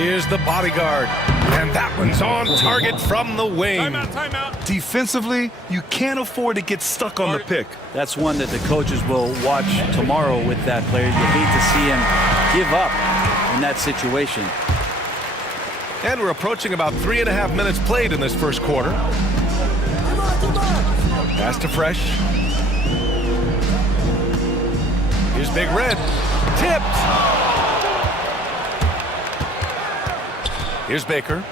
Here's the bodyguard. And that one's on target from the wing. Timeout. Defensively, you can't afford to get stuck on the pick. That's one that the coaches will watch tomorrow with that player. You hate to see him give up in that situation. And we're approaching about 3.5 minutes played in this first quarter. Pass to Fresh. Here's Big Red. Tipped. Here's Baker.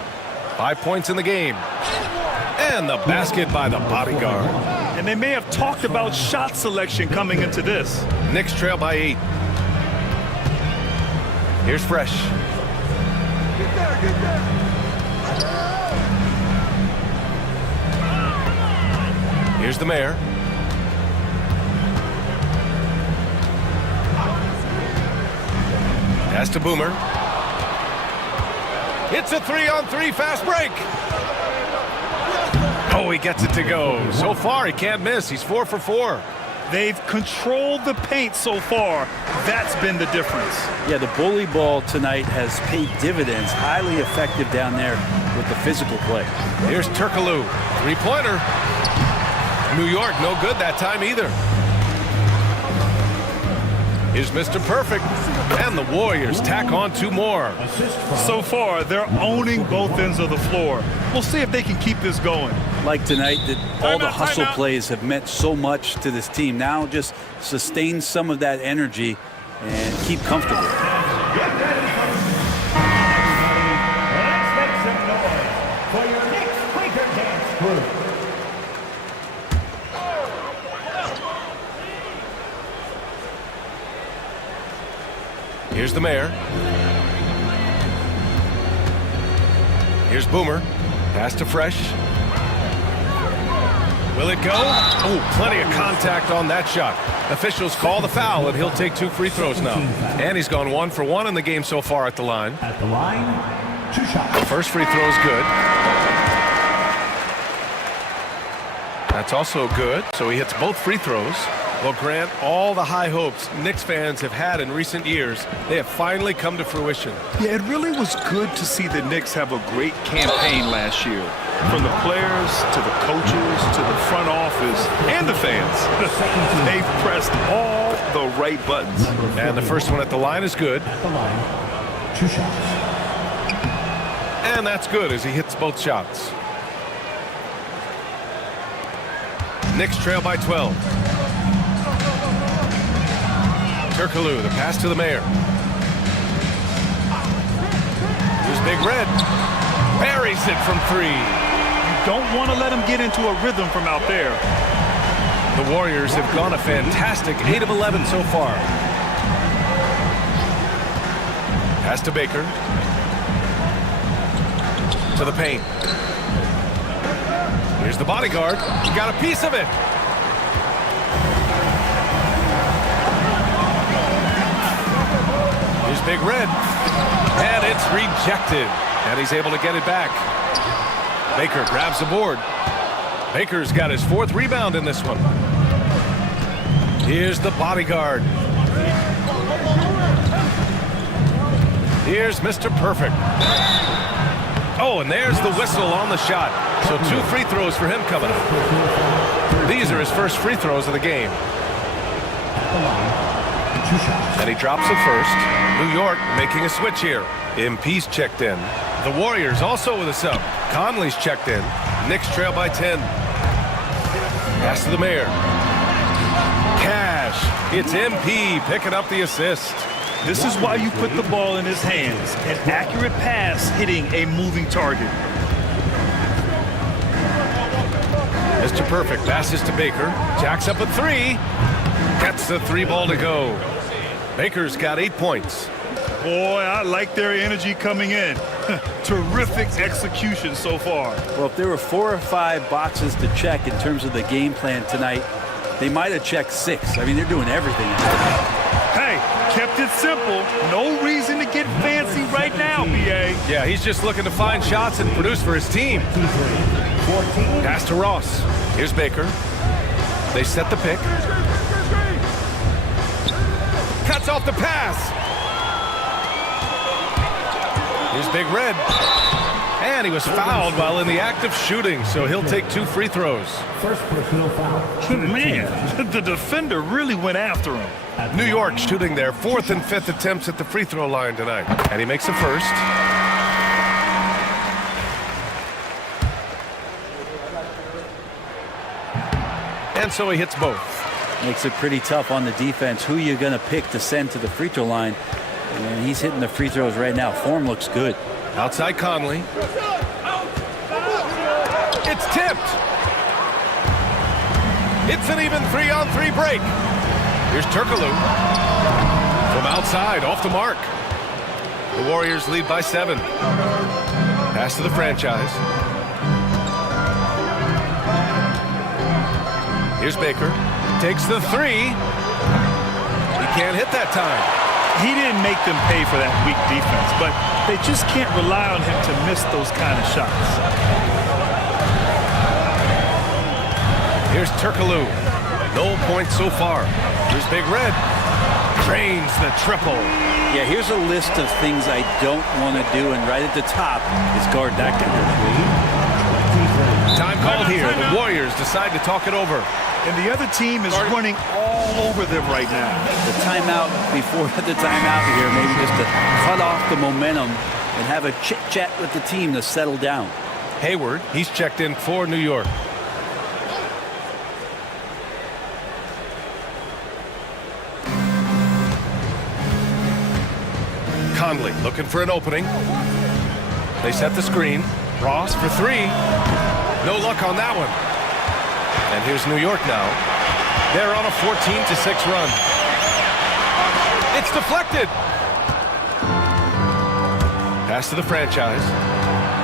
5 points in the game. And the basket by the bodyguard. And they may have talked about shot selection coming into this. Knicks trail by 8. Here's Fresh. Get there. Here's the mayor. Pass to Boomer. It's a 3-on-3 fast break. Oh, he gets it to go. So far, he can't miss. He's 4 for 4. They've controlled the paint so far. That's been the difference. Yeah, the bully ball tonight has paid dividends. Highly effective down there with the physical play. Here's Turkaloo. 3-pointer. New York, no good that time either. Here's Mr. Perfect. And the Warriors tack on 2 more. So far, they're owning both ends of the floor. We'll see if they can keep this going. Like tonight, that all the hustle plays have meant so much to this team. Now just sustain some of that energy and keep comfortable. Get ready let's make some noise for your next Quaker Dance group. Here's the mayor. Here's Boomer. Pass to Fresh. Will it go? Oh, plenty of contact on that shot. Officials call the foul, and he'll take 2 free throws now. And he's gone 1 for 1 in the game so far at the line. At the line, 2 shots. The first free throw is good. That's also good, so he hits both free throws. Well, Grant, all the high hopes Knicks fans have had in recent years, they have finally come to fruition. Yeah, it really was good to see the Knicks have a great campaign last year. From the players to the coaches to the front office and the fans. They've pressed all the right buttons. And the first one at the line is good. At the line, 2 shots. And that's good as he hits both shots. Knicks trail by 12. Turkaloo, the pass to the mayor. Here's Big Red. Buries it from 3. You don't want to let him get into a rhythm from out there. The Warriors have gone a fantastic 8 of 11 so far. Pass to Baker. To the paint. Here's the bodyguard. He got a piece of it. Here's Big Red. And it's rejected. And he's able to get it back. Baker grabs the board. Baker's got his 4th rebound in this one. Here's the bodyguard. Here's Mr. Perfect. Oh, and there's the whistle on the shot. So 2 free throws for him coming up. These are his first free throws of the game. At the line, 2 shots. And he drops it first. New York making a switch here. MP's checked in. The Warriors also with a sub. Conley's checked in. Knicks trail by 10. Pass to the mayor. Cash. It's MP picking up the assist. This is why you put the ball in his hands. An accurate pass hitting a moving target. Mr. Perfect passes to Baker. Jacks up a 3. Gets the 3 ball to go. Baker's got 8 points. Boy, I like their energy coming in. Terrific execution so far. Well, if there were 4 or 5 boxes to check in terms of the game plan tonight, they might have checked 6. I mean, they're doing everything. Hey, kept it simple. No reason to get fancy right now, BA. Yeah, he's just looking to find shots and produce for his team. 14. Pass to Ross. Here's Baker. They set the pick. Cuts off the pass. Here's Big Red. And he was fouled while in the act of shooting, so he'll take 2 free throws. First personal foul. Man, the defender really went after him. New York shooting their 4th and 5th attempts at the free throw line tonight. And he makes a first. And so he hits both. Makes it pretty tough on the defense. Who you're going to pick to send to the free throw line. And he's hitting the free throws right now. Form looks good. Outside Conley. It's tipped. It's an even 3-on-3 break. Here's Turkoglu. From outside, off the mark. The Warriors lead by 7. Pass to the franchise. Here's Baker. Takes the 3. He can't hit that time. He didn't make them pay for that weak defense, but they just can't rely on him to miss those kind of shots. Here's Turkoglu. No points so far. Here's Big Red. Drains the triple. Yeah, here's a list of things I don't want to do, and right at the top is guard that guy. Time called here. The Warriors decide to talk it over. And the other team is running all over them right now. The timeout before the timeout here, maybe just to cut off the momentum and have a chit-chat with the team to settle down. Hayward, he's checked in for New York. Conley looking for an opening. They set the screen. Ross for 3. No luck on that one. And here's New York now. They're on a 14-6 run. It's deflected. Pass to the franchise.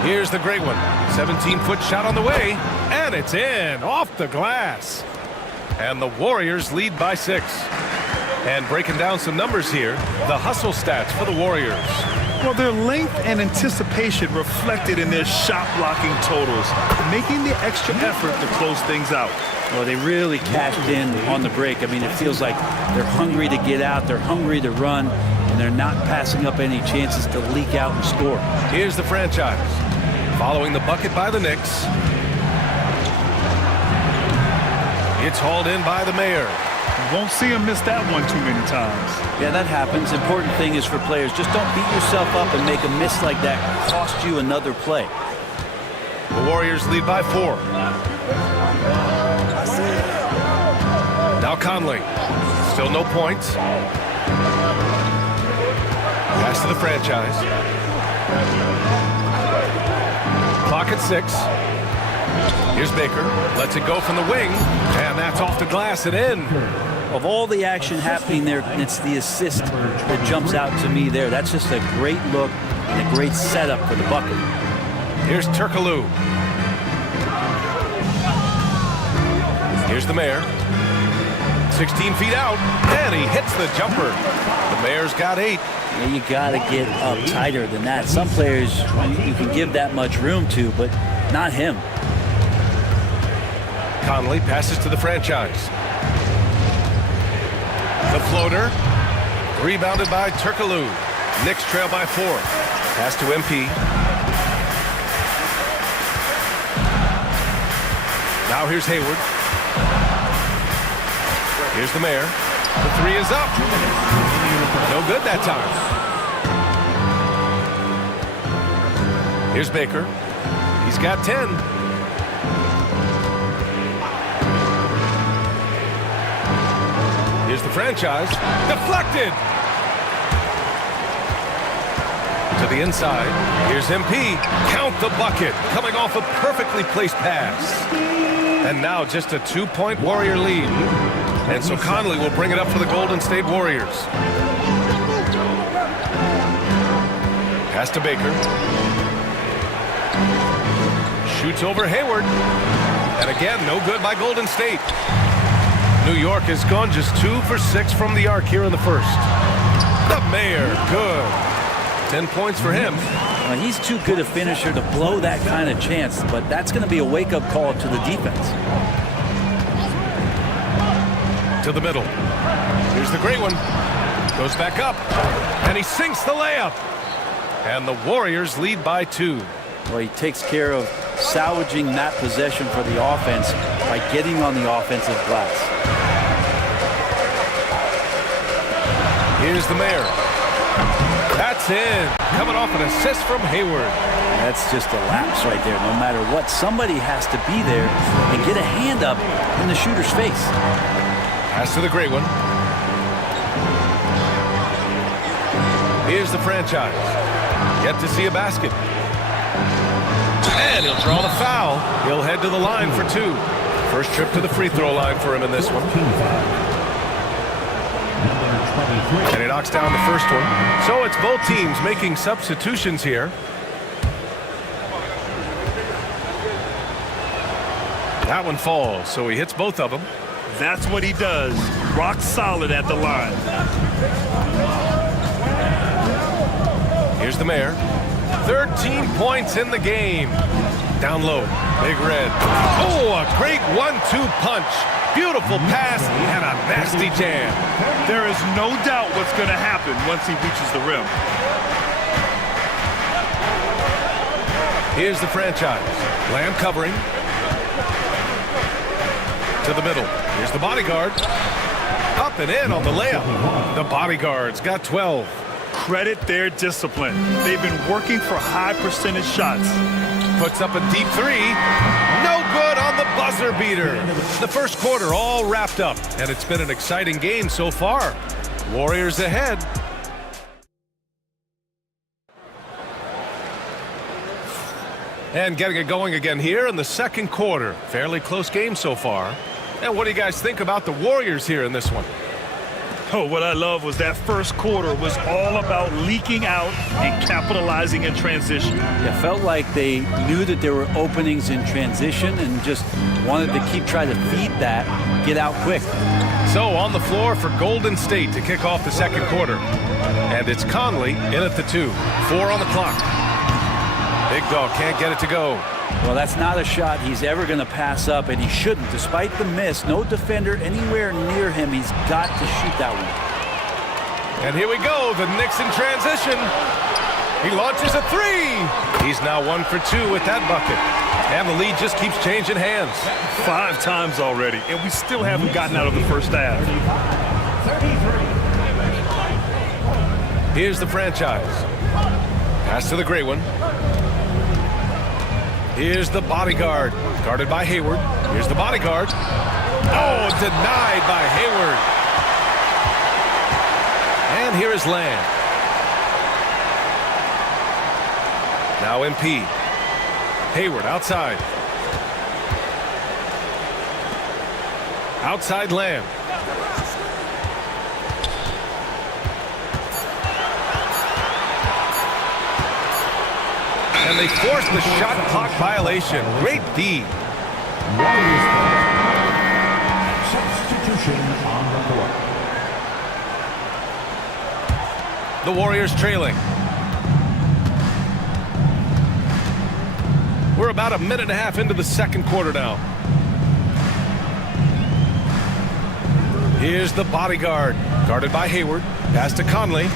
Here's the great one. 17-foot shot on the way. And it's in. Off the glass. And the Warriors lead by 6. And breaking down some numbers here, the hustle stats for the Warriors. Well, their length and anticipation reflected in their shot blocking totals, making the extra effort to close things out. Well, they really cashed in on the break. I mean, it feels like they're hungry to get out, they're hungry to run, and they're not passing up any chances to leak out and score. Here's the franchise. Following the bucket by the Knicks. It's hauled in by the mayor. You won't see him miss that one too many times. Yeah, that happens. Important thing is for players, just don't beat yourself up and make a miss like that cost you another play. The Warriors lead by 4. Now Conley. Still no points. Pass to the franchise. Clock at 6. Here's Baker. Lets it go from the wing. And that's off the glass and in. Of all the action happening there, it's the assist that jumps out to me there. That's just a great look and a great setup for the bucket. Here's Turkoglu. Here's the mayor. 16 feet out. And he hits the jumper. The mayor's got 8. Yeah, you got to get up tighter than that. Some players you can give that much room to, but not him. Conley passes to the franchise. The floater. Rebounded by Turkoglu. Knicks trail by 4. Pass to MP. Now here's Hayward. Here's the mayor. The 3 is up. No good that time. Here's Baker. He's got 10. Here's the franchise. Deflected. To the inside. Here's MP. Count the bucket. Coming off a perfectly placed pass. And now just a 2-point Warrior lead. And so Conley will bring it up for the Golden State Warriors. Pass to Baker. Shoots over Hayward. And again, no good by Golden State. New York has gone just 2 for 6 from the arc here in the first. The mayor, good. 10 points for him. Well, he's too good a finisher to blow that kind of chance, but that's going to be a wake-up call to the defense. To the middle. Here's the great one. Goes back up. And he sinks the layup. And the Warriors lead by 2. Well, he takes care of salvaging that possession for the offense by getting on the offensive glass. Here's the mayor. That's in. Coming off an assist from Hayward. That's just a lapse right there. No matter what, somebody has to be there and get a hand up in the shooter's face. Pass to the great one. Here's the franchise. Yet to see a basket. And he'll draw the foul. He'll head to the line for 2. First trip to the free throw line for him in this one. And he knocks down the first one. So it's both teams making substitutions here. That one falls, so he hits both of them. That's what he does. Rock solid at the line. Here's the mayor. 13 points in the game. Down low. Big Red. Oh, a great 1-2 punch. Beautiful pass. He had a nasty jam. There is no doubt what's going to happen once he reaches the rim. Here's the franchise. Lamb covering. To the middle. Here's the bodyguard. Up and in on the layup. The bodyguard's got 12. Credit their discipline. They've been working for high percentage shots. Puts up a deep 3. No good on the buzzer beater. The first quarter all wrapped up, and it's been an exciting game so far. Warriors ahead. And getting it going again here in the second quarter. Fairly close game so far. And what do you guys think about the Warriors here in this one? Oh, what I love was that first quarter was all about leaking out and capitalizing in transition. It felt like they knew that there were openings in transition and just wanted to keep trying to feed that, get out quick. So on the floor for Golden State to kick off the second quarter. And it's Conley in at the 2. 4 on the clock. Big dog can't get it to go. Well, that's not a shot he's ever going to pass up, and he shouldn't. Despite the miss, no defender anywhere near him. He's got to shoot that one. And here we go, the Knicks in transition. He launches a 3. He's now 1 for 2 with that bucket. And the lead just keeps changing hands. 5 times already, and we still haven't gotten out of the first half. 33. Here's the franchise. Pass to the gray one. Here's the bodyguard, guarded by Hayward. Here's the bodyguard. Oh, denied by Hayward. And here is Lamb. Now MP. Hayward outside. Outside Lamb. And they force the shot clock violation. Great D. Substitution on the court. The Warriors trailing. We're about a minute and a half into the second quarter now. Here's the bodyguard, guarded by Hayward. Pass to Conley,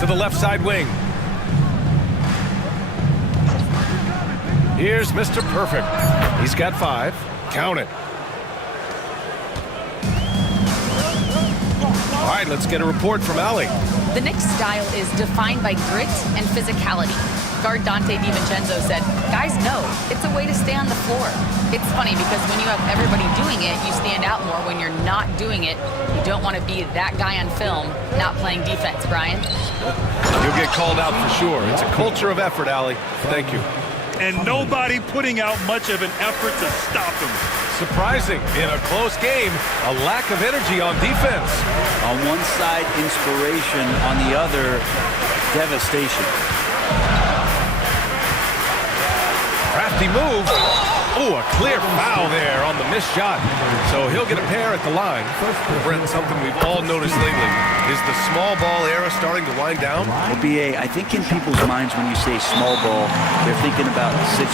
to the left side wing. Here's Mr. Perfect. He's got 5. Count it. All right, let's get a report from Allie. The Knicks' style is defined by grit and physicality. Guard Dante DiVincenzo said, guys know it's a way to stay on the floor. It's funny because when you have everybody doing it, you stand out more. When you're not doing it, you don't want to be that guy on film not playing defense, Brian. You'll get called out for sure. It's a culture of effort, Allie. Thank you. And nobody putting out much of an effort to stop him. Surprising in a close game, a lack of energy on defense. On one side, inspiration. On the other, devastation. Crafty move. Oh, a clear foul there on the missed shot. So he'll get a pair at the line. Brent, something we've all noticed lately. Is the small ball era starting to wind down? Well, BA, I think in people's minds when you say small ball, they're thinking about 6'1"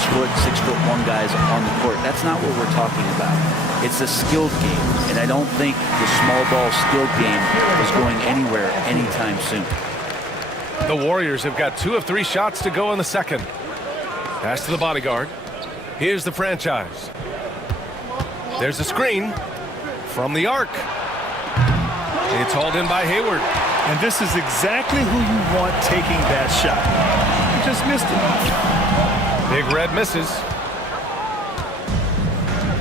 guys on the court. That's not what we're talking about. It's a skilled game, and I don't think the small ball skilled game is going anywhere anytime soon. The Warriors have got 2 of 3 shots to go in the second. Pass to the bodyguard. Here's the franchise. There's a screen from the arc. It's hauled in by Hayward. And this is exactly who you want taking that shot. You just missed it. Big Red misses.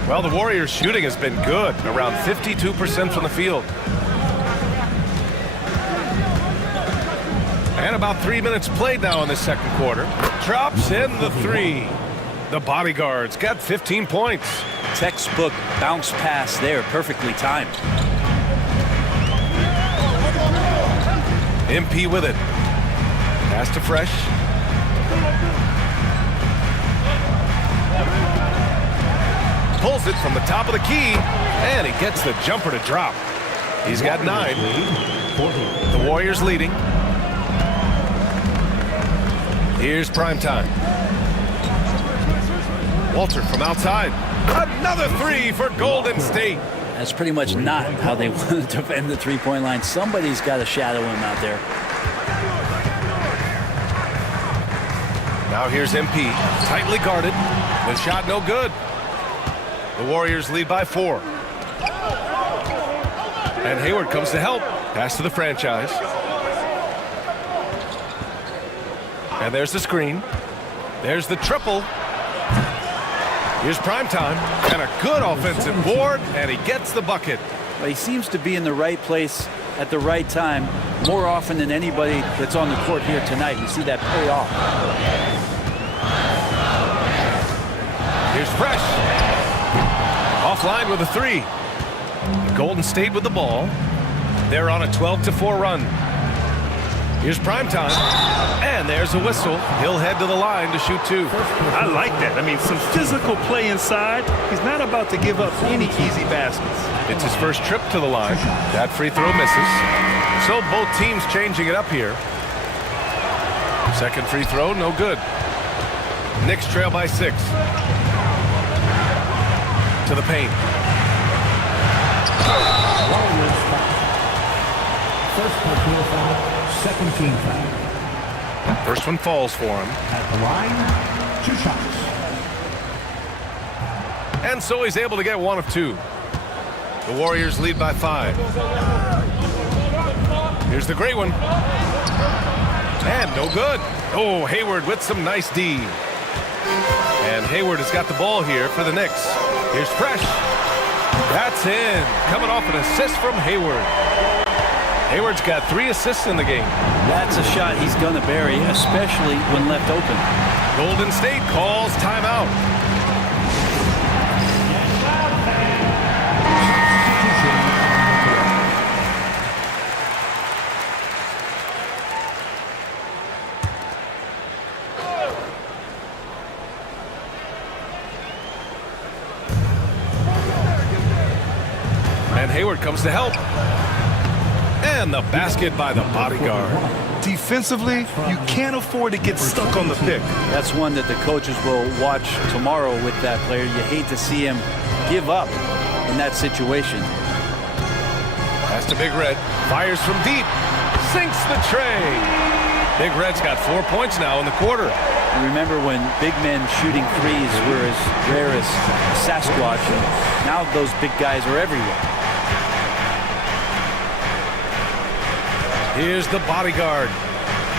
Well, the Warriors' shooting has been good, around 52% from the field. And about 3 minutes played now in the second quarter. Drops in the 3. The bodyguard's got 15 points. Textbook bounce pass there, perfectly timed. MP with it. Pass to Fresh. Pulls it from the top of the key, and he gets the jumper to drop. He's got 9. The Warriors leading. Here's primetime. Walter from outside. Another 3 for Golden State. That's pretty much not how they want to defend the three-point line. Somebody's got to shadow him out there. Now here's MP, tightly guarded. The shot no good. The Warriors lead by 4. And Hayward comes to help. Pass to the franchise. And there's the screen. There's the triple. Here's primetime. And a good offensive board, and he gets the bucket. But he seems to be in the right place at the right time more often than anybody that's on the court here tonight. We see that pay off. Here's Fresh. Offline with a 3. Golden State with the ball. They're on a 12-4 run. Here's primetime. And there's a whistle. He'll head to the line to shoot 2. I like that. I mean, some physical play inside. He's not about to give up any easy baskets. It's his first trip to the line. That free throw misses. So both teams changing it up here. Second free throw, no good. Knicks trail by 6. To the paint. Warriors foul. First personal foul, second team foul. First one falls for him. At the line, 2 shots. And so he's able to get 1 of 2. The Warriors lead by 5. Here's the great one. And no good. Oh, Hayward with some nice D. And Hayward has got the ball here for the Knicks. Here's Fresh. That's in. Coming off an assist from Hayward. Hayward's got 3 assists in the game. That's a shot he's going to bury, especially when left open. Golden State calls timeout. And Hayward comes to help. And the basket by the bodyguard. Defensively, you can't afford to get stuck on the pick. That's one that the coaches will watch tomorrow with that player. You hate to see him give up in that situation. Pass to Big Red. Fires from deep. Sinks the tray. Big Red's got 4 points now in the quarter. You remember when big men shooting threes were as rare as Sasquatch, and now those big guys are everywhere. Here's the bodyguard.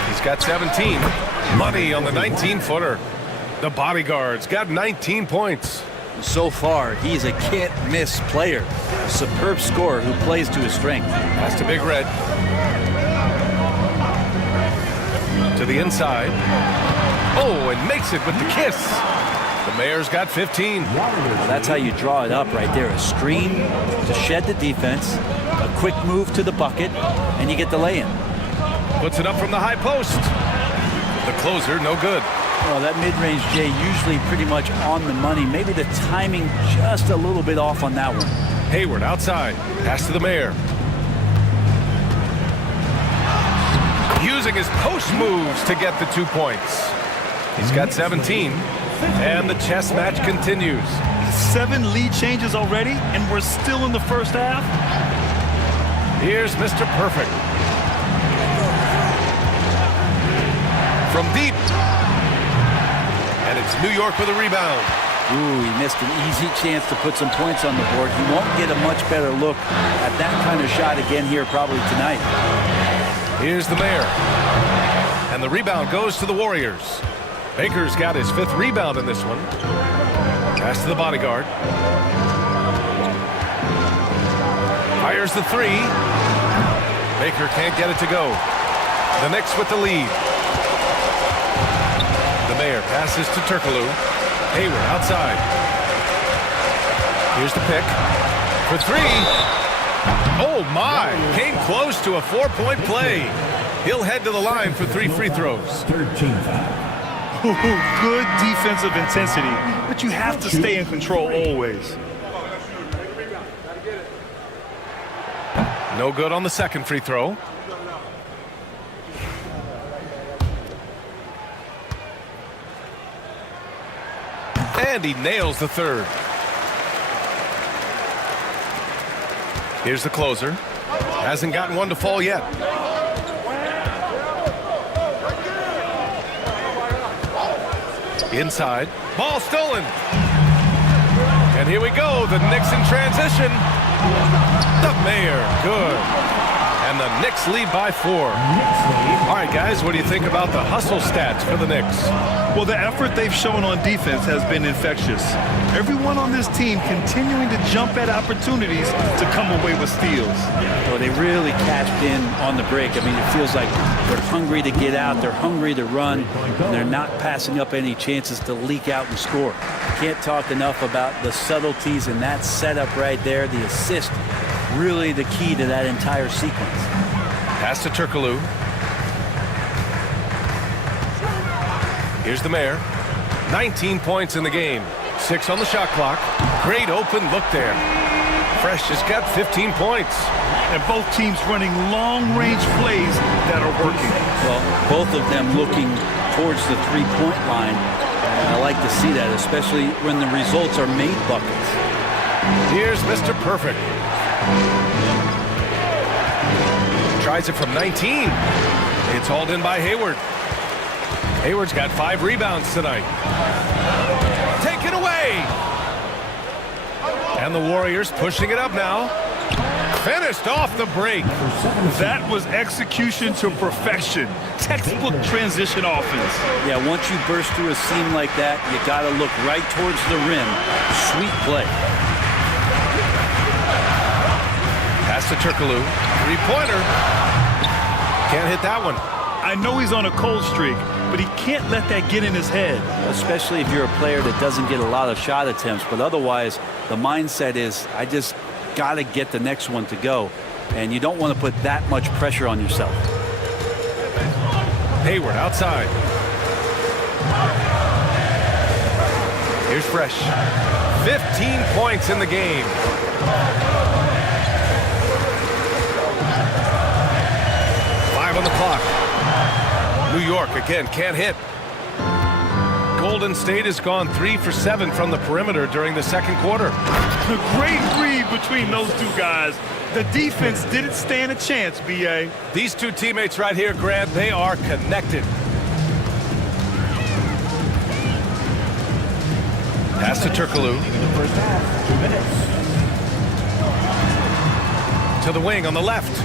He's got 17. Money on the 19-footer. The bodyguard's got 19 points. So far, he's a can't-miss player. A superb scorer who plays to his strength. Pass to Big Red. To the inside. Oh, and makes it with the kiss. The Mayor's got 15. Well, that's how you draw it up right there. A screen to shed the defense, a quick move to the bucket, and you get the lay-in. Puts it up from the high post. The closer, no good. Well, that mid-range, Jay, usually pretty much on the money. Maybe the timing just a little bit off on that one. Hayward outside. Pass to the Mayor. Using his post moves to get the 2 points. He's got 17. And the chess match continues. 7 lead changes already, and we're still in the first half. Here's Mr. Perfect. from deep. And it's New York with a rebound. Ooh, he missed an easy chance to put some points on the board. He won't get a much better look at that kind of shot again here probably tonight. Here's the Mayor. And the rebound goes to the Warriors. Baker's got his 5th rebound in this one. Pass to the bodyguard. Fires the 3. Baker can't get it to go. The Knicks with the lead. The Mayor passes to Turkoglu. Hayward outside. Here's the pick. For 3. Oh, my. Came close to a 4-point play. He'll head to the line for 3 free throws. 13 foul. Good defensive intensity, but you have to stay in control always. No good on the 2nd free throw. And he nails the 3rd. Here's the closer. Hasn't gotten one to fall yet. Inside. Ball stolen. And here we go. The Knicks in transition. The Mayor. Good. And the Knicks lead by 4. All right, guys, what do you think about the hustle stats for the Knicks? Well, the effort they've shown on defense has been infectious. Everyone on this team continuing to jump at opportunities to come away with steals. Well, they really cashed in on the break. I mean, it feels like they're hungry to get out, they're hungry to run, and they're not passing up any chances to leak out and score. Can't talk enough about the subtleties in that setup right there, the assist. Really the key to that entire sequence. Pass to Turkoglu. Here's the Mayor. 19 points in the game. 6 on the shot clock. Great open look there. Fresh has got 15 points. And both teams running long-range plays that are working. Well, both of them looking towards the three-point line. And I like to see that, especially when the results are made buckets. Here's Mr. Perfect. Tries it from 19. It's hauled in by Hayward. Hayward's got 5 rebounds tonight. Take it away. And the Warriors pushing it up now. Finished off the break. That was execution to perfection. Textbook transition offense. Yeah, once you burst through a seam like that, you got to look right towards the rim. Sweet play. Pass to Turkoglu. 3-pointer. Can't hit that one. I know he's on a cold streak, but he can't let that get in his head. Especially if you're a player that doesn't get a lot of shot attempts, but otherwise the mindset is I just got to get the next one to go, and you don't want to put that much pressure on yourself. Hayward outside. Here's Fresh. 15 points in the game. On the clock. New York again can't hit. Golden State has gone 3 for 7 from the perimeter during the 2nd quarter. A great read between those 2 guys. The defense didn't stand a chance, B.A. These 2 teammates right here, Grant, they are connected. Pass to Turkoglu. First half, 2 minutes. To the wing on the left.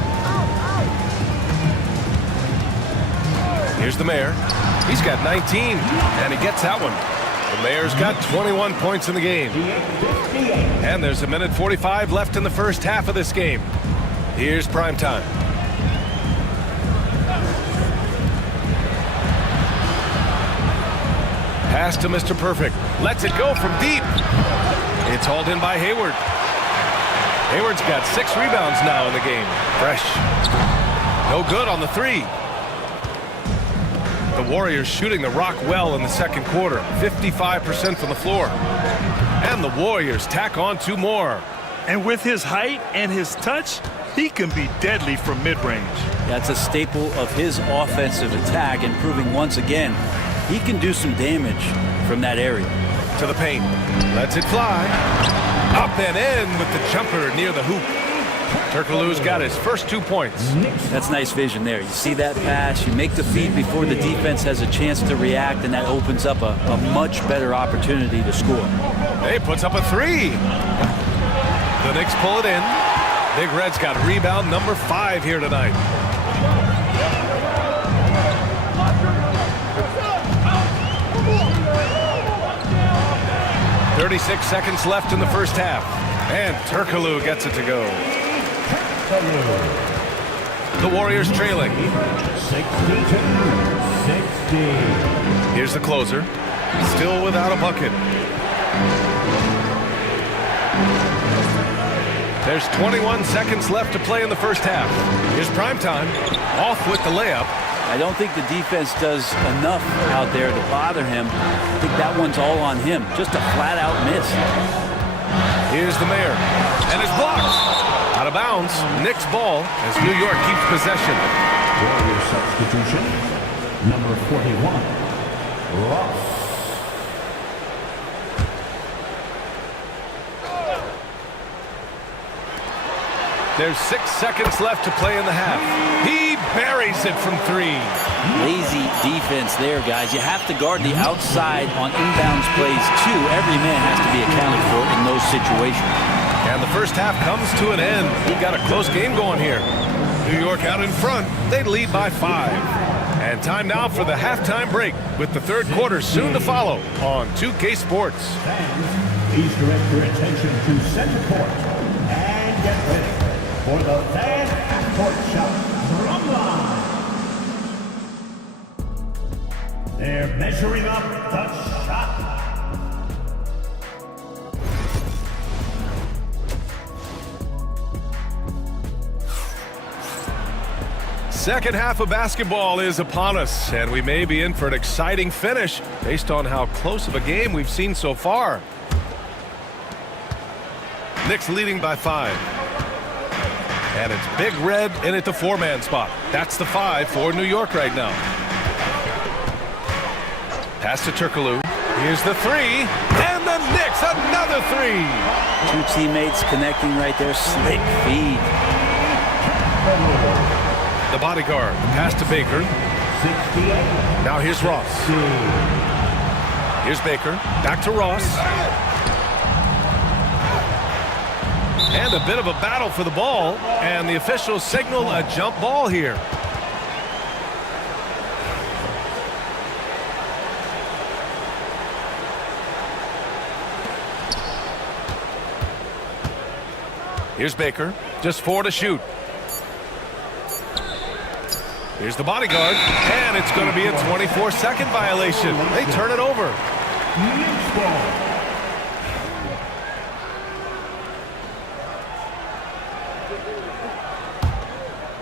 Here's the Mayor. He's got 19, and he gets that one. The Mayor's got 21 points in the game. And there's 1:45 left in the first half of this game. Here's prime time. Pass to Mr. Perfect. Lets it go from deep. It's hauled in by Hayward. Hayward's got 6 rebounds now in the game. Fresh. No good on the 3. The Warriors shooting the rock well in the 2nd quarter. 55% from the floor. And the Warriors tack on 2 more. And with his height and his touch, he can be deadly from mid-range. That's a staple of his offensive attack, and proving once again he can do some damage from that area. To the paint. Lets it fly. Up and in with the jumper near the hoop. Turkoglu's got his first 2 points. That's nice vision there. You see that pass, you make the feed before the defense has a chance to react, and that opens up a much better opportunity to score. Hey, puts up a 3. The Knicks pull it in. Big Red's got rebound number 5 here tonight. "36 seconds left in the first half. And Turkoglu gets it to go. The Warriors trailing. 62-60. Here's the closer. Still without a bucket. There's 21 seconds left to play in the first half. Here's primetime. Off with the layup. I don't think the defense does enough out there to bother him. I think that one's all on him. Just a flat-out miss. Here's the mayor. And it's blocked. Out of bounds. Knicks ball as New York keeps possession. Warrior substitution, number 41, Ross. There's 6 seconds left to play in the half. He buries it from 3. Lazy defense there, guys. You have to guard the outside on inbounds plays, too. Every man has to be accounted for in those situations. And the first half comes to an end. We've got a close game going here. New York out in front. They lead by 5. And time now for the halftime break with the third quarter soon to follow on 2K Sports. Fans, please direct your attention to center court and get ready for the fan half-court shot drum line. They're measuring up the shot. Second half of basketball is upon us, and we may be in for an exciting finish based on how close of a game we've seen so far. Knicks leading by 5. And it's Big Red in at the 4-man spot. That's the 5 for New York right now. Pass to Turkoglu. Here's the 3. And the Knicks, another 3. 2 teammates connecting right there. Slick feed. The bodyguard. Pass to Baker. 68. Now here's Ross. Here's Baker. Back to Ross. And a bit of a battle for the ball. And the officials signal a jump ball here. Here's Baker. Just 4 to shoot. Here's the bodyguard. And it's going to be a 24-second violation. They turn it over. Knicks ball.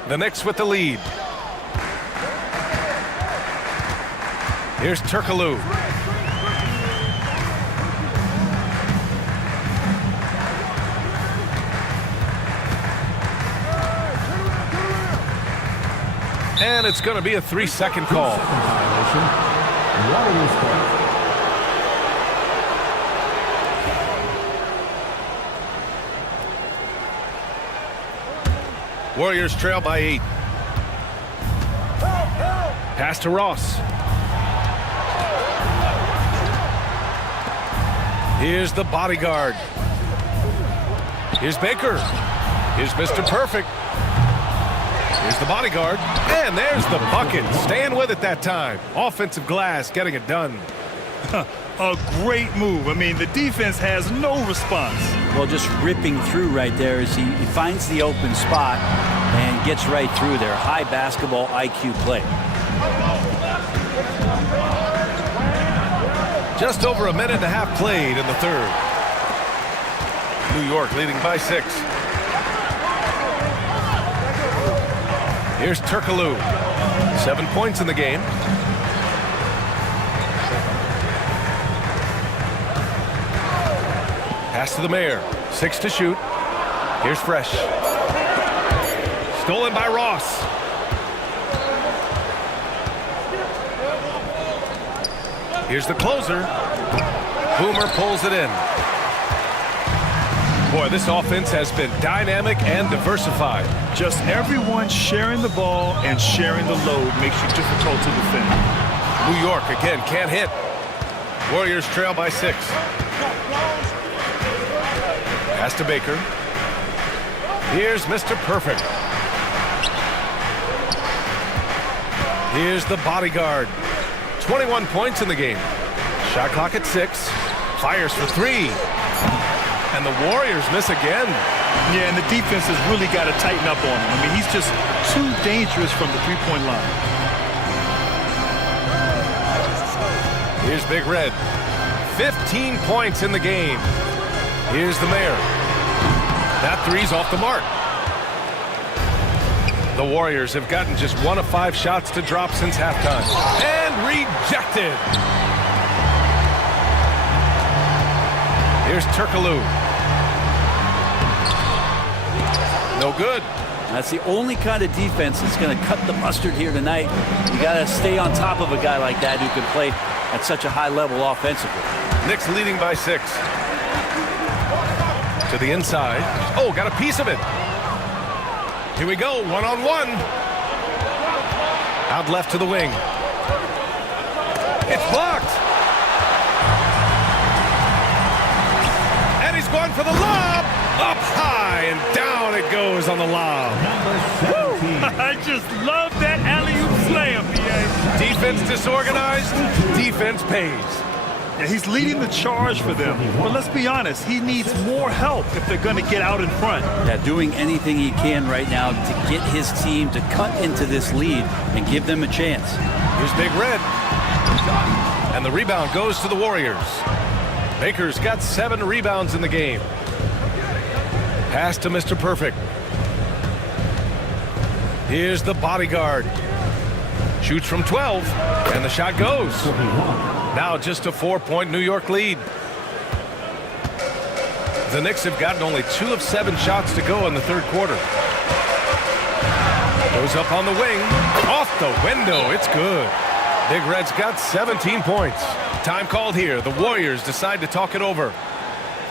The Knicks with the lead. Here's Turkoglu. And it's going to be a 3-second call. Violation. Warriors ball. Warriors trail by 8. Pass to Ross. Here's the bodyguard. Here's Baker. Here's Mr. Perfect. Here's the bodyguard. And there's the bucket. Staying with it that time. Offensive glass getting it done. A great move. I mean, the defense has no response. Well, just ripping through right there as he finds the open spot and gets right through there. High basketball IQ play. Just over a minute and a half played in the third. New York leading by 6. Here's Turkoglu. 7 points in the game. Pass to the mayor. 6 to shoot. Here's Fresh. Stolen by Ross. Here's the closer. Boomer pulls it in. Boy, this offense has been dynamic and diversified. Just everyone sharing the ball and sharing the load makes you difficult to defend. New York, again, can't hit. Warriors trail by 6. Pass to Baker. Here's Mr. Perfect. Here's the bodyguard. 21 points in the game. Shot clock at 6. Fires for 3. And the Warriors miss again. Yeah, and the defense has really got to tighten up on him. I mean, he's just too dangerous from the three-point line. Here's Big Red. 15 points in the game. Here's the mayor. That three's off the mark. The Warriors have gotten just 1 of 5 shots to drop since halftime. And rejected. Here's Turkoglu. No good. That's the only kind of defense that's going to cut the mustard here tonight. You got to stay on top of a guy like that who can play at such a high level offensively. Knicks leading by 6. To the inside. Oh, got a piece of it. Here we go, one-on-one. Out left to the wing. It's blocked. And he's going for the lob. Up high and down it goes on the lob. I just love that alley-oop slam, BA. Defense disorganized, defense pays. Yeah, he's leading the charge for them. But let's be honest, he needs more help if they're going to get out in front. Yeah, doing anything he can right now to get his team to cut into this lead and give them a chance. Here's Big Red. And the rebound goes to the Warriors. Baker's got 7 rebounds in the game. Pass to Mr. Perfect. Here's the bodyguard. Shoots from 12, and the shot goes. Now just a 4-point New York lead. The Knicks have gotten only 2 of 7 shots to go in the third quarter. Goes up on the wing. Off the window. It's good. Big Red's got 17 points. Time called here. The Warriors decide to talk it over.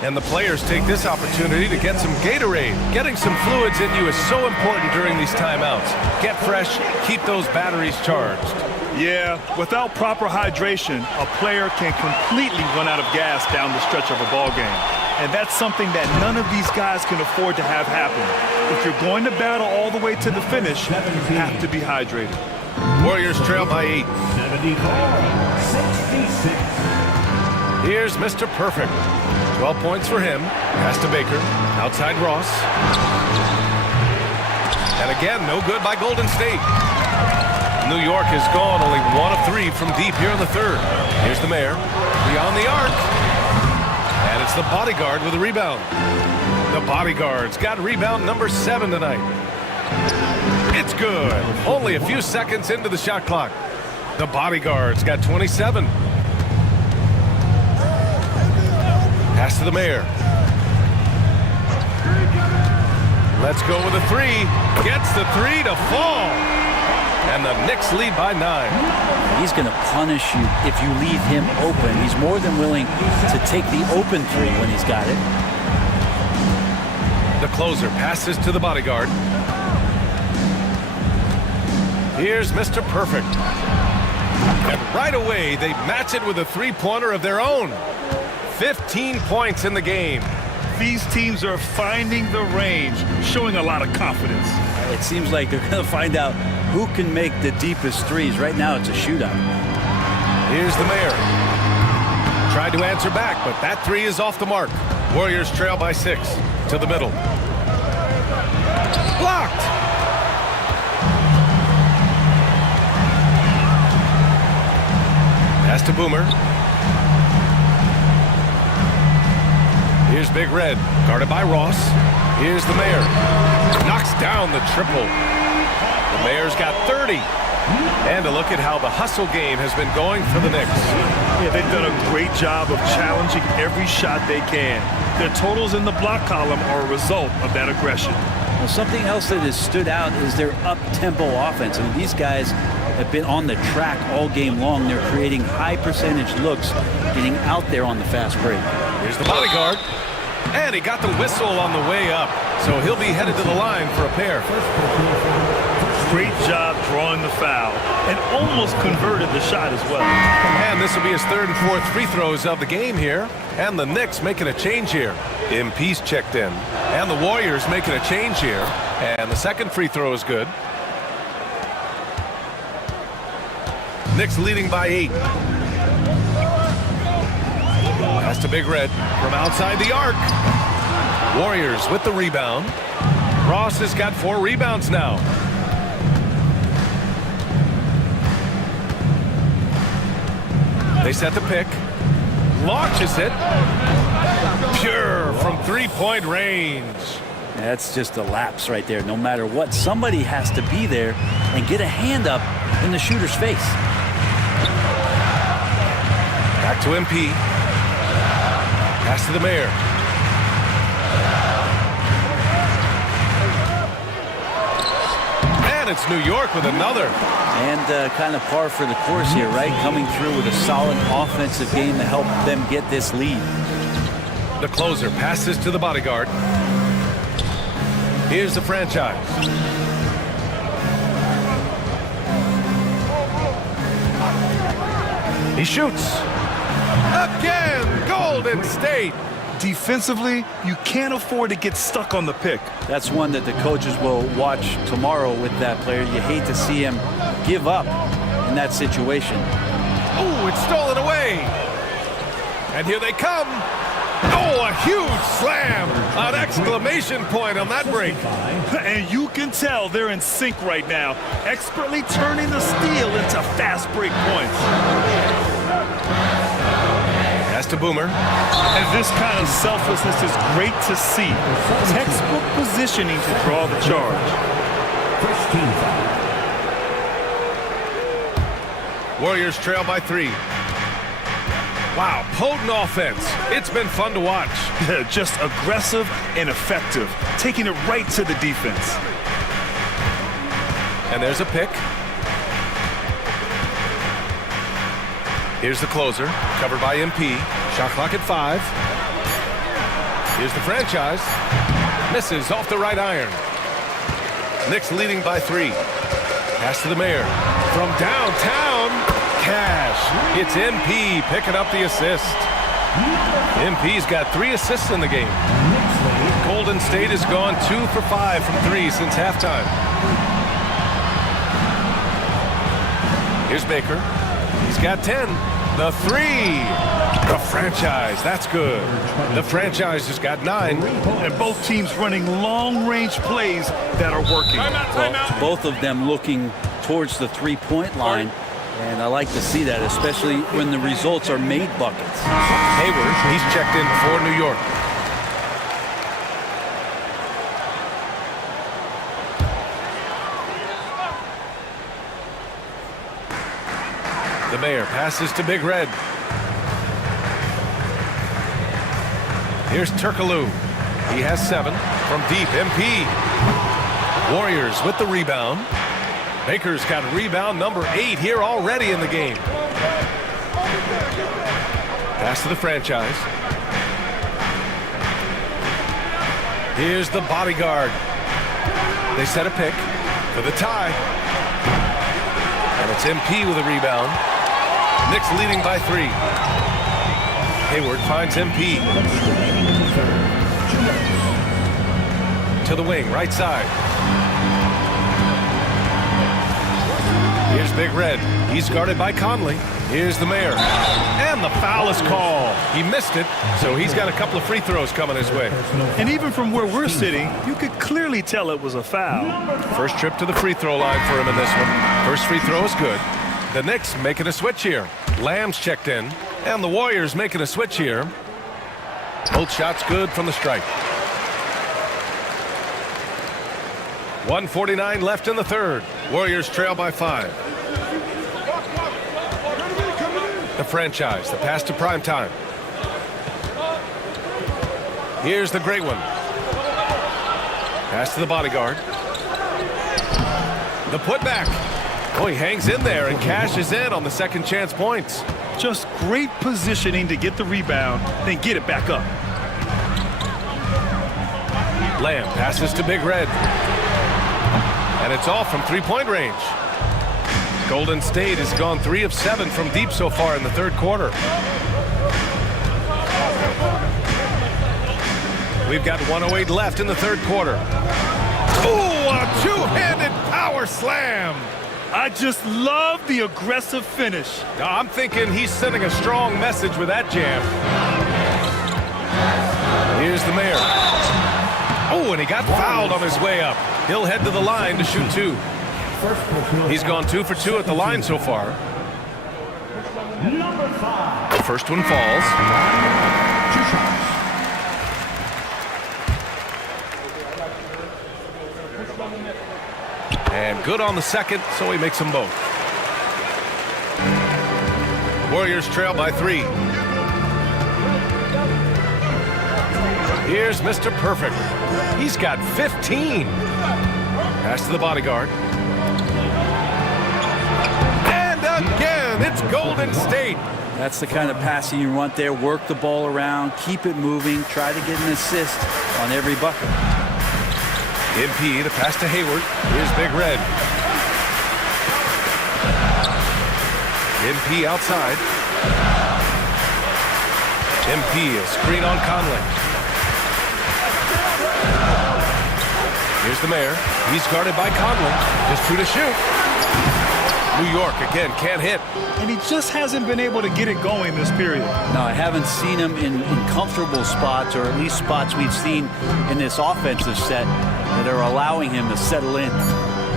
And the players take this opportunity to get some Gatorade. Getting some fluids in you is so important during these timeouts. Get fresh, keep those batteries charged. Yeah, without proper hydration, a player can completely run out of gas down the stretch of a ball game. And that's something that none of these guys can afford to have happen. If you're going to battle all the way to the finish, you have to be hydrated. Warriors trail by 8. 74-66. Here's Mr. Perfect. 12 points for him. Pass to Baker. Outside Ross. And again, no good by Golden State. New York has gone only 1 of 3 from deep here in the third. Here's the mayor. Beyond the arc. And it's the bodyguard with a rebound. The bodyguard's got rebound number 7 tonight. It's good. Only a few seconds into the shot clock. The bodyguard's got 27. Pass to the mayor. Let's go with a 3. Gets the 3 to fall. And the Knicks lead by 9. He's going to punish you if you leave him open. He's more than willing to take the open 3 when he's got it. The closer passes to the bodyguard. Here's Mr. Perfect. And right away, they match it with a 3-pointer of their own. 15 points in the game. These teams are finding the range, showing a lot of confidence. It seems like they're going to find out who can make the deepest threes. Right now, it's a shootout. Here's the mayor. Tried to answer back, but that 3 is off the mark. Warriors trail by 6 to the middle. Blocked. Pass to Boomer. Here's Big Red, guarded by Ross. Here's the mayor. Knocks down the triple. The mayor's got 30. And a look at how the hustle game has been going for the Knicks. Yeah, they've done a great job of challenging every shot they can. Their totals in the block column are a result of that aggression. Well, something else that has stood out is their up-tempo offense. I mean, these guys have been on the track all game long. They're creating high percentage looks, getting out there on the fast break. Here's the bodyguard. And he got the whistle on the way up, so he'll be headed to the line for a pair. Great job drawing the foul and almost converted the shot as well. And this will be his third and fourth free throws of the game here. And the Knicks making a change here. MP's checked in. And the Warriors making a change here. And the second free throw is good. Knicks leading by 8. Pass to Big Red from outside the arc. Warriors with the rebound. Ross has got 4 rebounds now. They set the pick. Launches it. Pure from three-point range. That's just a lapse right there. No matter what, somebody has to be there and get a hand up in the shooter's face. Back to MP. Pass to the Mayor. And it's New York with another. And kind of par for the course here, right? Coming through with a solid offensive game to help them get this lead. The closer passes to the bodyguard. Here's the franchise. He shoots. Again, Golden State. Defensively, you can't afford to get stuck on the pick. That's one that the coaches will watch tomorrow with that player. You hate to see him give up in that situation. Oh, it's stolen away. And here they come. Oh, a huge slam. An exclamation point on that break. And you can tell they're in sync right now, expertly turning the steal into fast break points. Pass to Boomer. And this kind of selflessness is great to see. Textbook positioning to draw the charge. Warriors trail by 3. Wow, potent offense. It's been fun to watch. Just aggressive and effective, taking it right to the defense. And there's a pick. Here's the closer, covered by MP. Shot clock at 5. Here's the franchise. Misses off the right iron. Knicks leading by 3. Pass to the Mayor. From downtown, Cash. It's MP picking up the assist. MP's got 3 assists in the game. Golden State has gone 2 for 5 from 3 since halftime. Here's Baker. He's got 10. The 3. The franchise. That's good. The franchise has got 9. And both teams running long-range plays that are working. Well, both of them looking towards the three-point line. And I like to see that, especially when the results are made buckets. Hayward, he's checked in for New York. The Mayor passes to Big Red. Here's Turkoglu. He has 7 from deep. MP. Warriors with the rebound. Baker's got rebound number 8 here already in the game. Pass to the franchise. Here's the bodyguard. They set a pick for the tie. And it's MP with a rebound. Knicks leading by 3. Hayward finds MP. To the wing, right side. Here's Big Red. He's guarded by Conley. Here's the Mayor. And the foul is called. He missed it, so he's got a couple of free throws coming his way. And even from where we're sitting, you could clearly tell it was a foul. First trip to the free throw line for him in this one. First free throw is good. The Knicks making a switch here. Lamb's checked in. And the Warriors making a switch here. Both shots good from the stripe. 1:49 left in the third. Warriors trail by 5. The franchise, the pass to prime time. Here's the great one. Pass to the bodyguard. The putback. Oh, he hangs in there and cashes in on the second chance points. Just great positioning to get the rebound, then get it back up. Lamb passes to Big Red. And it's all from three-point range. Golden State has gone 3 of 7 from deep so far in the third quarter. We've got 1:08 left in the third quarter. Ooh, a two-handed power slam. I just love the aggressive finish. I'm thinking he's sending a strong message with that jam. Here's the mayor. Oh, and he got fouled on his way up. He'll head to the line to shoot 2. He's gone 2 for 2 at the line so far. Number 5. The first one falls. 2 shots. And good on the second, so he makes them both. Warriors trail by 3. Here's Mr. Perfect. He's got 15. Pass to the bodyguard. And again, it's Golden State. That's the kind of passing you want there. Work the ball around, keep it moving, try to get an assist on every bucket. MP to pass to Hayward. Here's Big Red. MP outside. MP a screen on Conley. Here's the mayor. He's guarded by Conley. Just 2 to shoot. New York again can't hit. And he just hasn't been able to get it going this period. No, I haven't seen him in comfortable spots, or at least spots we've seen in this offensive set that are allowing him to settle in.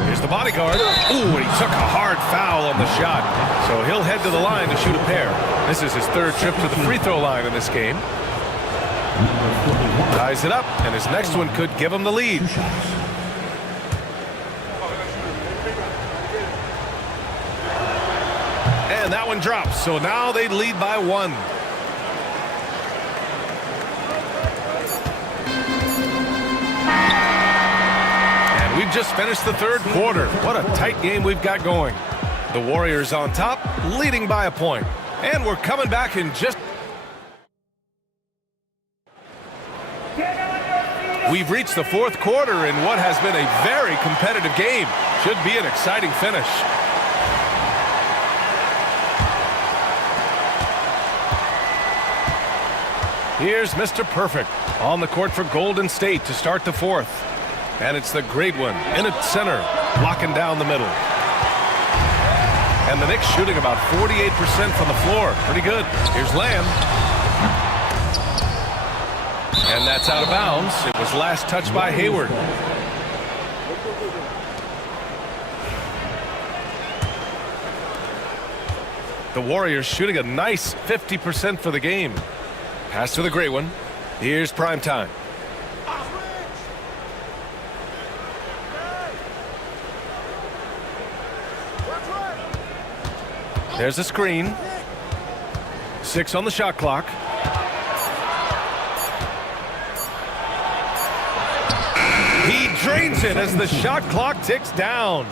Here's the bodyguard. Ooh, and he took a hard foul on the shot. So he'll head to the line to shoot a pair. This is his 3rd trip to the free throw line in this game. Ties it up, and his next one could give him the lead. 2 shots. And that one drops, so now they lead by 1. And we've just finished the third quarter. What a tight game we've got going. The Warriors on top, leading by a point. And we're coming back in just... We've reached the fourth quarter in what has been a very competitive game. Should be an exciting finish. Here's Mr. Perfect on the court for Golden State to start the fourth. And it's the great one in its center, locking down the middle. And the Knicks shooting about 48% from the floor. Pretty good. Here's Lamb. And that's out of bounds. It was last touched by Hayward. The Warriors shooting a nice 50% for the game. Pass to the great one. Here's prime time. There's a screen. 6 on the shot clock. He drains it as the shot clock ticks down.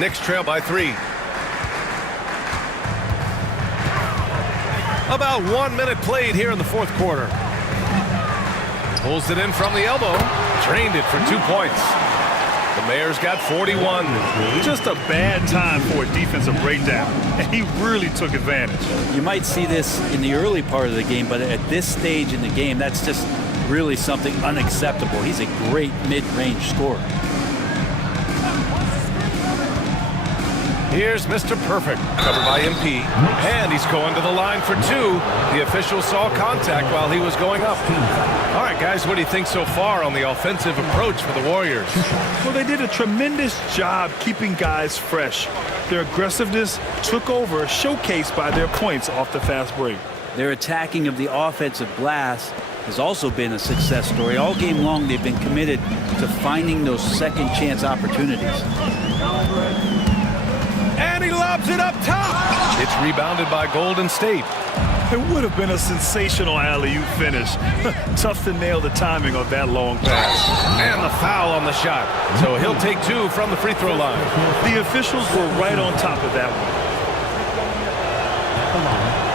Knicks trail by 3. About 1 minute played here in the fourth quarter. Pulls it in from the elbow. Drained it for 2 points. The Mayor's got 41. Just a bad time for a defensive breakdown, and he really took advantage. You might see this in the early part of the game, but at this stage in the game, that's just really something unacceptable. He's a great mid-range scorer. Here's Mr. Perfect, covered by MP, and he's going to the line for 2. The official saw contact while he was going up. All right, guys, what do you think so far on the offensive approach for the Warriors? Well, they did a tremendous job keeping guys fresh. Their aggressiveness took over, showcased by their points off the fast break. Their attacking of the offensive glass has also been a success story. All game long, they've been committed to finding those second chance opportunities. And he lobs it up top. It's rebounded by Golden State. It would have been a sensational alley-oop finish. Tough to nail the timing of that long pass. And the foul on the shot. So he'll take 2 from the free throw line. The officials were right on top of that one.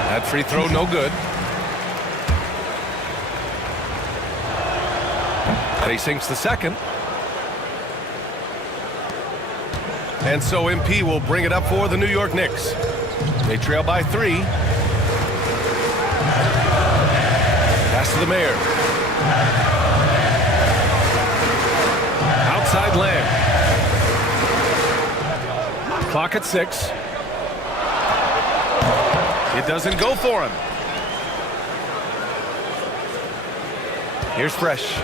That free throw no good. And he sinks the second. And so MP will bring it up for the New York Knicks. They trail by 3. Pass to the Mayor. Outside Lamb. Clock at 6. It doesn't go for him. Here's Fresh.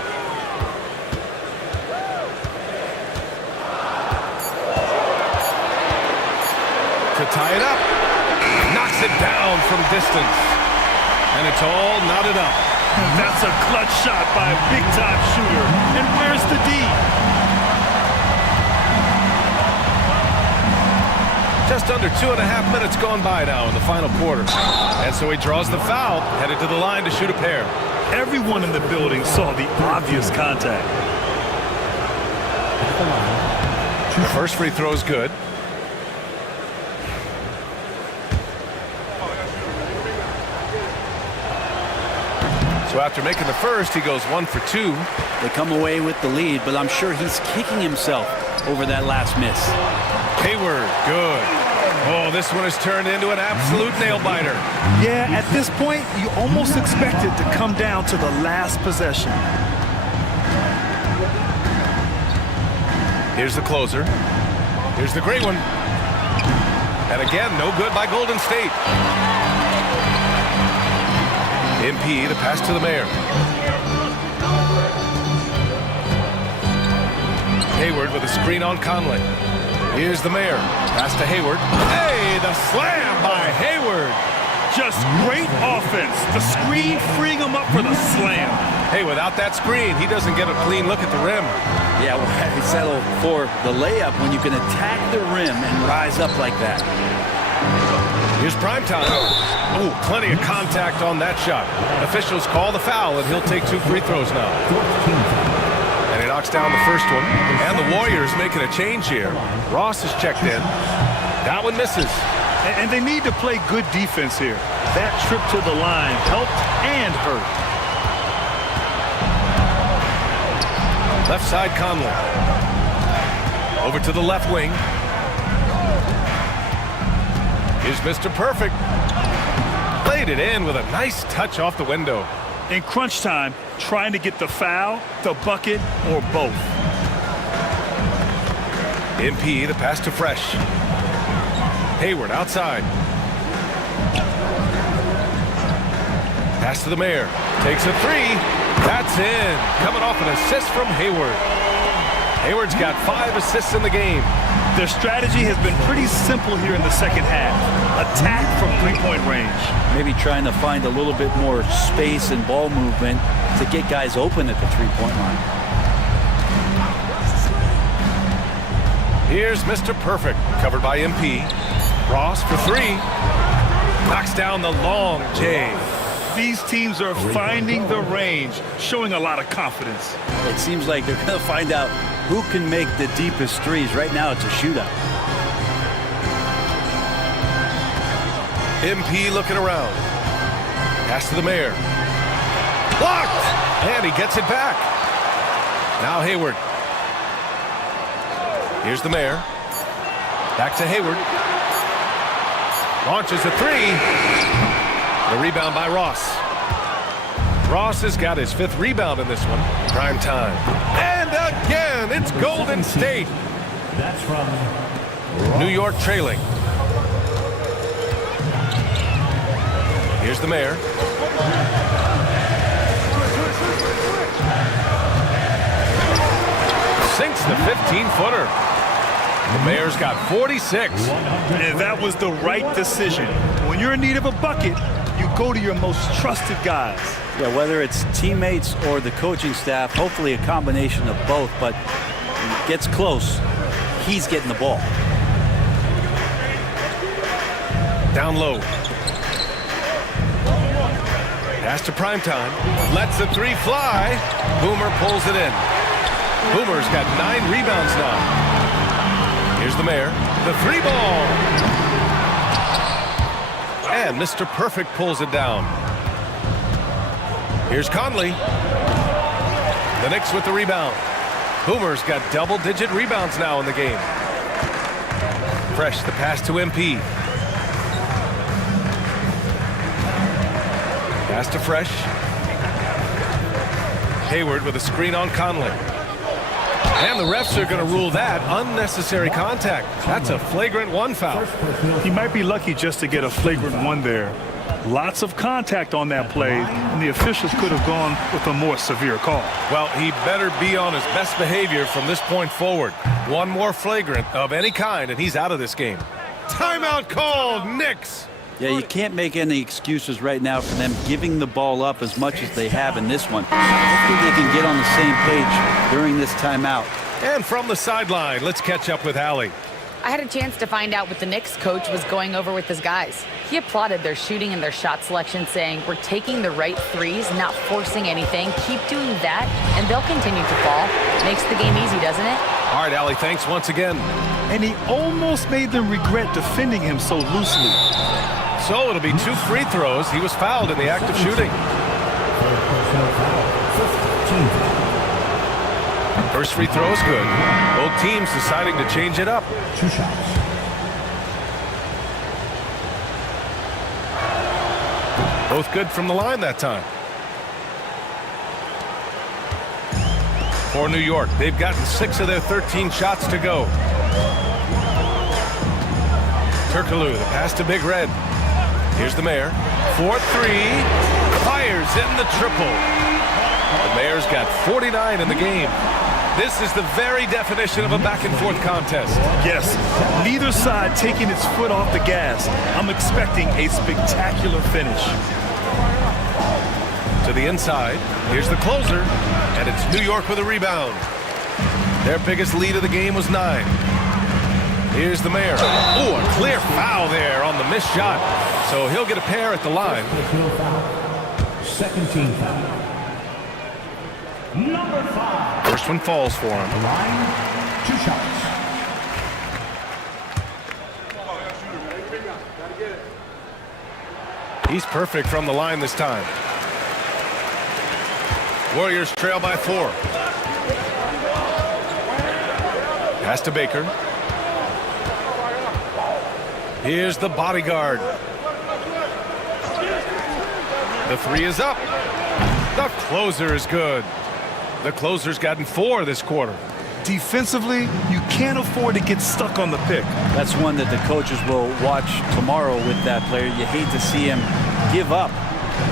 To tie it up. Knocks it down from distance. And it's all knotted up. That's a clutch shot by a big-time shooter. And where's the D? Just under 2.5 minutes gone by now in the final quarter. And so he draws the foul, headed to the line to shoot a pair. Everyone in the building saw the obvious contact. The first free throw is good. So after making the first, he goes 1 for 2. They come away with the lead, but I'm sure he's kicking himself over that last miss. Hayward, good. Oh, this one has turned into an absolute nail-biter. Yeah, at this point, you almost expect it to come down to the last possession. Here's the closer. Here's the great one. And again, no good by Golden State. MP, the pass to the Mayor. Hayward with a screen on Conley. Here's the Mayor. Pass to Hayward. Hey, the slam by Hayward. Just great offense. The screen freeing him up for the slam. Hey, without that screen, he doesn't get a clean look at the rim. Yeah, well, he settled for the layup when you can attack the rim and rise up like that. Here's primetime. Oh, plenty of contact on that shot. Officials call the foul, and he'll take 2 free throws now. And he knocks down the first one. And the Warriors making a change here. Ross is checked in. That one misses. And they need to play good defense here. That trip to the line helped and hurt. Left side Conley. Over to the left wing. Here's Mr. Perfect. Laid it in with a nice touch off the window. In crunch time, trying to get the foul, the bucket, or both. MP, the pass to Fresh. Hayward outside. Pass to the Mayor. Takes a 3. That's in. Coming off an assist from Hayward. Hayward's got 5 assists in the game. Their strategy has been pretty simple here in the second half. Attack from three-point range. Maybe trying to find a little bit more space and ball movement to get guys open at the three-point line. Here's Mr. Perfect, covered by MP. Ross for 3. Knocks down the long J. These teams are finding the range, showing a lot of confidence. It seems like they're going to find out who can make the deepest threes. Right now, it's a shootout. MP looking around. Pass to the Mayor. Blocked! And he gets it back. Now Hayward. Here's the Mayor. Back to Hayward. Launches a 3. The rebound by Ross. Ross has got his 5th rebound in this one. Prime time. And again, it's Golden State. That's from New York trailing. Here's the Mayor. Sinks the 15-footer. The Mayor's got 46. And that was the right decision. When you're in need of a bucket, you go to your most trusted guys. Yeah, whether it's teammates or the coaching staff, hopefully a combination of both, but when it gets close, he's getting the ball. Down low. Pass to primetime. Lets the 3 fly. Boomer pulls it in. Boomer's got 9 rebounds now. Here's the Mayor. The 3 ball. And Mr. Perfect pulls it down. Here's Conley. The Knicks with the rebound. Boomer's got double-digit rebounds now in the game. Fresh, the pass to MP. Pass to Fresh. Hayward with a screen on Conley. And the refs are going to rule that unnecessary contact. That's a flagrant 1 foul. He might be lucky just to get a flagrant 1 there. Lots of contact on that play, and the officials could have gone with a more severe call. Well, he better be on his best behavior from this point forward. One more flagrant of any kind, and he's out of this game. Timeout called, Knicks. Yeah, you can't make any excuses right now for them giving the ball up as much as they have in this one. Hopefully they can get on the same page during this timeout. And from the sideline, let's catch up with Allie. I had a chance to find out what the Knicks coach was going over with his guys. He applauded their shooting and their shot selection, saying, "We're taking the right threes, not forcing anything. Keep doing that, and they'll continue to fall." Makes the game easy, doesn't it? All right, Allie, thanks once again. And he almost made them regret defending him so loosely. So it'll be 2 free throws. He was fouled in the act of shooting. First free throw is good. Both teams deciding to change it up. 2 shots. Both good from the line that time. For New York, they've gotten 6 of their 13 shots to go. Turkoglu, the pass to Big Red. Here's the Mayor. 4-3. Fires in the triple. The Mayor's got 49 in the game. This is the very definition of a back-and-forth contest. Yes, neither side taking its foot off the gas. I'm expecting a spectacular finish. To the inside. Here's the closer. And it's New York with a rebound. Their biggest lead of the game was 9. Here's the Mayor. Oh, a clear foul there on the missed shot. So he'll get a pair at the line. Second team foul. Number 5. First one falls for him. Line, 2 shots. He's perfect from the line this time. Warriors trail by 4. Pass to Baker. Here's the bodyguard. The 3 is up. The closer is good. The closer's gotten 4 this quarter. Defensively, you can't afford to get stuck on the pick. That's one that the coaches will watch tomorrow with that player. You hate to see him give up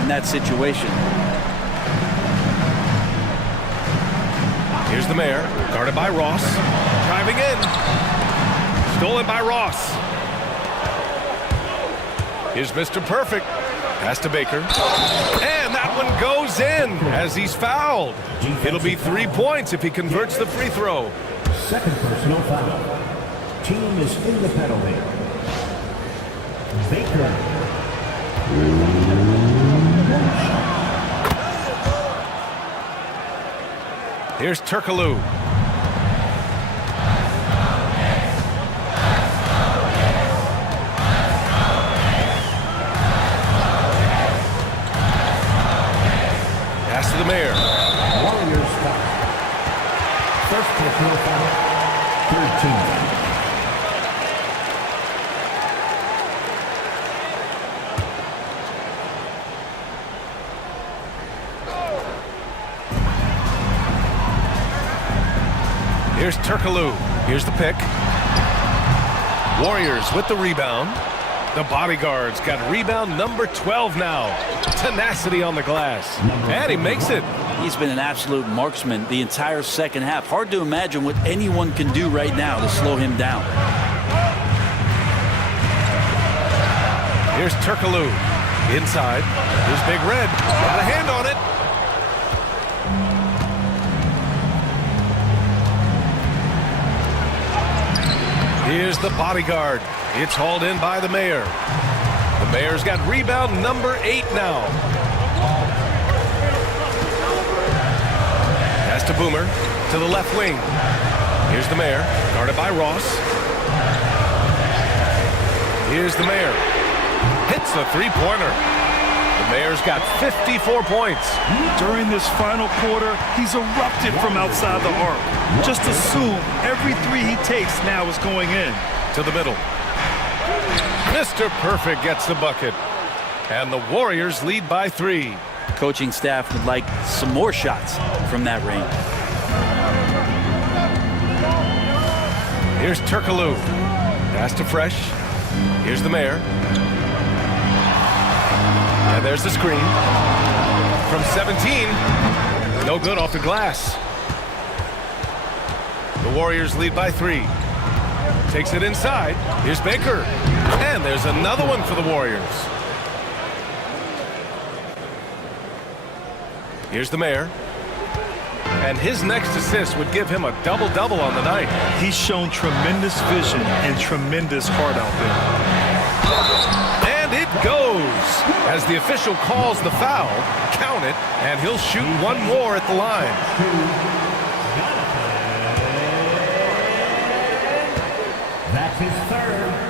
in that situation. Here's the Mayor, guarded by Ross. Driving in. Stolen by Ross. Here's Mr. Perfect. Pass to Baker. And that one goes in as he's fouled. It'll be 3 points if he converts the free throw. Second personal foul. Team is in the penalty. Baker. Here's Turkoglu. Pass to the Mayor. Warriors foul. First personal foul. Third team foul. Here's Turkoglu. Here's the pick. Warriors with the rebound. The bodyguard's got rebound number 12 now. Tenacity on the glass. And he makes it. He's been an absolute marksman the entire second half. Hard to imagine what anyone can do right now to slow him down. Here's Turkoglu. Inside. Here's Big Red. Got a hand on it. Here's the bodyguard. It's hauled in by the Mayor. The Mayor's got rebound number 8 now. Pass to Boomer to the left wing. Here's the Mayor, guarded by Ross. Here's the Mayor. Hits the 3-pointer. The Mayor's got 54 points. During this final quarter, he's erupted from outside the arc. Just assume every three he takes now is going in. To the middle. Mr. Perfect gets the bucket. And the Warriors lead by 3. Coaching staff would like some more shots from that range. Here's Turkoglu. Pass to Fresh. Here's the Mayor. And there's the screen. From 17. No good off the glass. The Warriors lead by 3. Takes it inside. Here's Baker. And there's another one for the Warriors. Here's the Mayor. And his next assist would give him a double-double on the night. He's shown tremendous vision and tremendous heart out there. And it goes. As the official calls the foul, count it, and he'll shoot one more at the line. That's his third.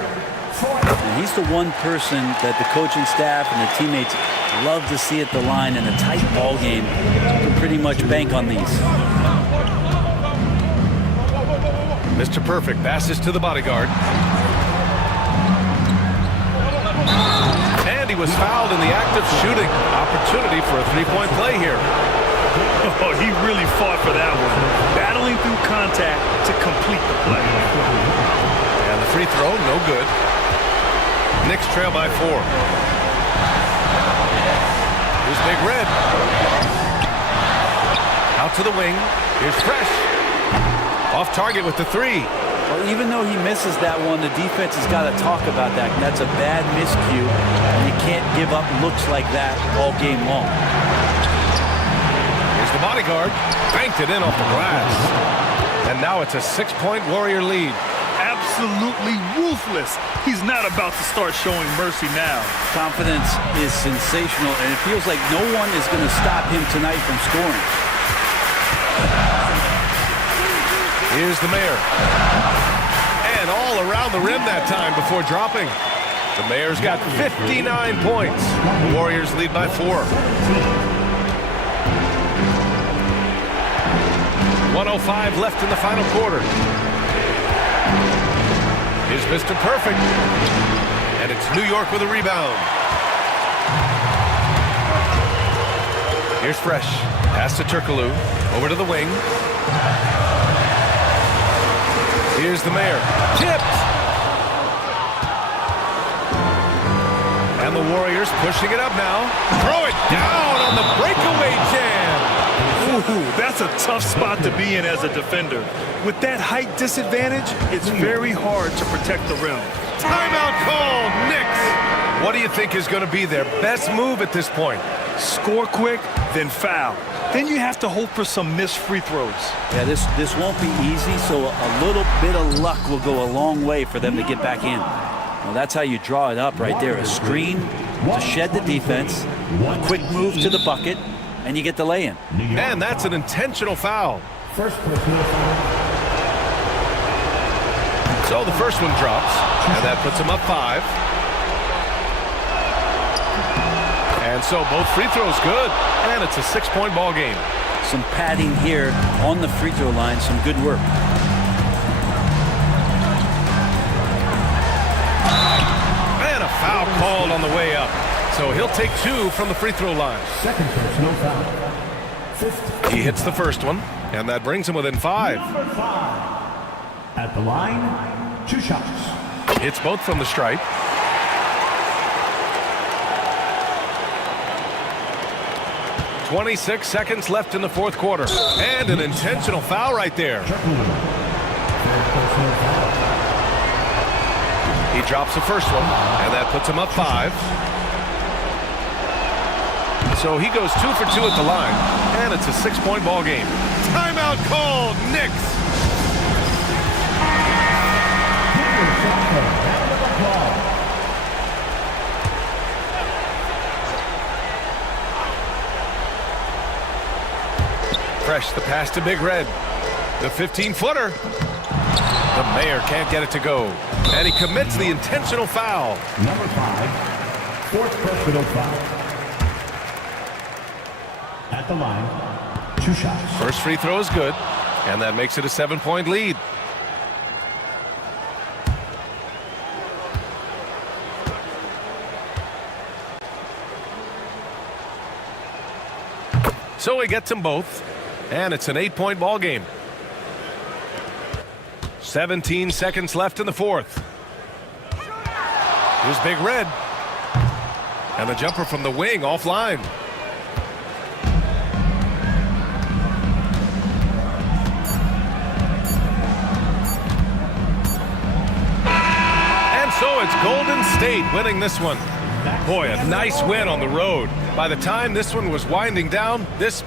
And he's the one person that the coaching staff and the teammates love to see at the line in a tight ball game. You can pretty much bank on these. Mr. Perfect passes to the bodyguard. And he was fouled in the act of shooting. Opportunity for a three-point play here. Oh, he really fought for that one. Battling through contact to complete the play. And the free throw, no good. Knicks trail by 4. Here's Big Red. Out to the wing. Here's Fresh. Off target with the 3. Well, even though he misses that one, the defense has got to talk about that. That's a bad miscue, and you can't give up looks like that all game long. Here's the bodyguard. Banked it in off the glass. And now it's a 6-point Warrior lead. Absolutely ruthless. He's not about to start showing mercy now. Confidence is sensational, and it feels like no one is going to stop him tonight from scoring. Here's the Mayor. And all around the rim that time before dropping. The Mayor's got 59 points. The Warriors lead by 4. 1:05 left in the final quarter. Here's Mr. Perfect. And it's New York with a rebound. Here's Fresh. Pass to Turkoglu. Over to the wing. Here's the Mayor. Tipped. And the Warriors pushing it up now. Throw it down on the breakaway jam. Ooh, that's a tough spot to be in as a defender. With that height disadvantage, it's very hard to protect the rim. Timeout call, Knicks. What do you think is going to be their best move at this point? Score quick, then foul. Then you have to hope for some missed free throws. Yeah, this won't be easy, so a little bit of luck will go a long way for them to get back in. Well, that's how you draw it up right there. A screen to shed the defense, a quick move to the bucket, and you get the lay-in. And that's an intentional foul. First personal foul. So the first one drops, and that puts him up 5. And so both free throws good, and it's a 6-point ball game. Some padding here on the free throw line, some good work. And a foul called on the way up. So he'll take 2 from the free throw line. Second personal foul. 15. He hits the first one, and that brings him within 5. Number 5. At the line, 2 shots. Hits both from the stripe. "26 seconds left in the fourth quarter. And an intentional foul right there. He drops the first one, and that puts him up 5. So he goes 2 for 2 at the line, and it's a 6-point ball game. Timeout called, Knicks. Fresh, the pass to Big Red. The 15-footer. The Mayor can't get it to go. And he commits the intentional foul. Number 5, fourth personal foul. At the line, 2 shots. First free throw is good, and that makes it a 7-point lead. So he gets them both, and it's an 8-point ball game. 17 seconds left in the fourth. Here's Big Red. And the jumper from the wing offline. And so it's Golden State winning this one. Boy, a nice win on the road. By the time this one was winding down, this